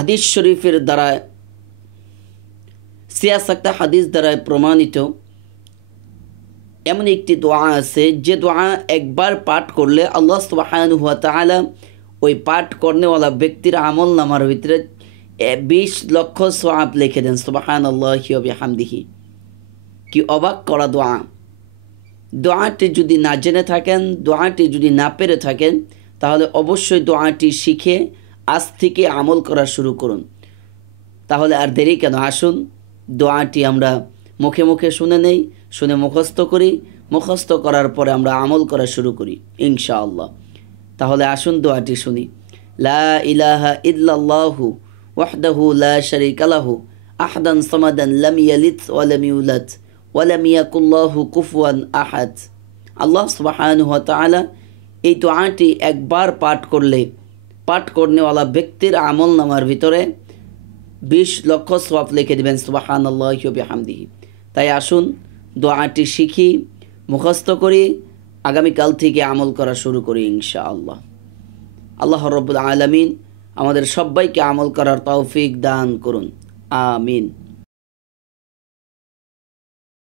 হাদিস শরীফের দ্বারা সিয়াসাক্তা হাদিস দ্বারা প্রমাণিত এমন একটি দোয়া আছে যে দোয়া একবার পাঠ করলে আল্লাহ সুবহানাহু ওয়া তাআলা ওই পাঠ করনেওয়ালা ব্যক্তির আমল নামার ভিতরে 20 লক্ষ সওয়াব লিখে দেন। সুবহানাল্লাহি ওয়া বিহামদিহি। কি অবাক করা দোয়া! দোয়াটি যদি না জেনে থাকেন, দোয়াটি যদি না পেরে থাকেন, তাহলে অবশ্যই দোয়াটি শিখে আজ থেকে আমল করা শুরু করুন। তাহলে আর দেরি কেন, আসুন দোয়াটি আমরা মুখে মুখে শুনে নেই, শুনে মুখস্থ করি, মুখস্থ করার পরে আমরা আমল করা শুরু করি ইনশাআল্লাহ। তাহলে আসুন দোয়াটি শুনি। লা ইলাহা ইল্লাল্লাহু ওয়াহদাহু লা শারীকা লাহু আহাদান সামাদান লাম ইয়ালিদ ওয়া লাম ইউলাদ ওয়া লাম ইয়াকুল লাহু কুফুয়ান আহাদ। আল্লাহ সুবহানাহু ওয়া তাআলা এই দোয়াটি একবার পাঠ করলে পাঠ করনেওয়ালা ব্যক্তির আমল নামার ভিতরে 20 লক্ষ সওয়াব লিখে দেবেন। সুবহানাল্লাহি ওয়া বিহামদিহি। তাই আসুন দোয়াটি শিখি, মুখস্থ করি, আগামীকাল থেকে আমল করা শুরু করি ইনশাআল্লাহ। আল্লাহ রাব্বুল আলামিন আমাদের সবাইকে আমল করার তৌফিক দান করুন। আমিন।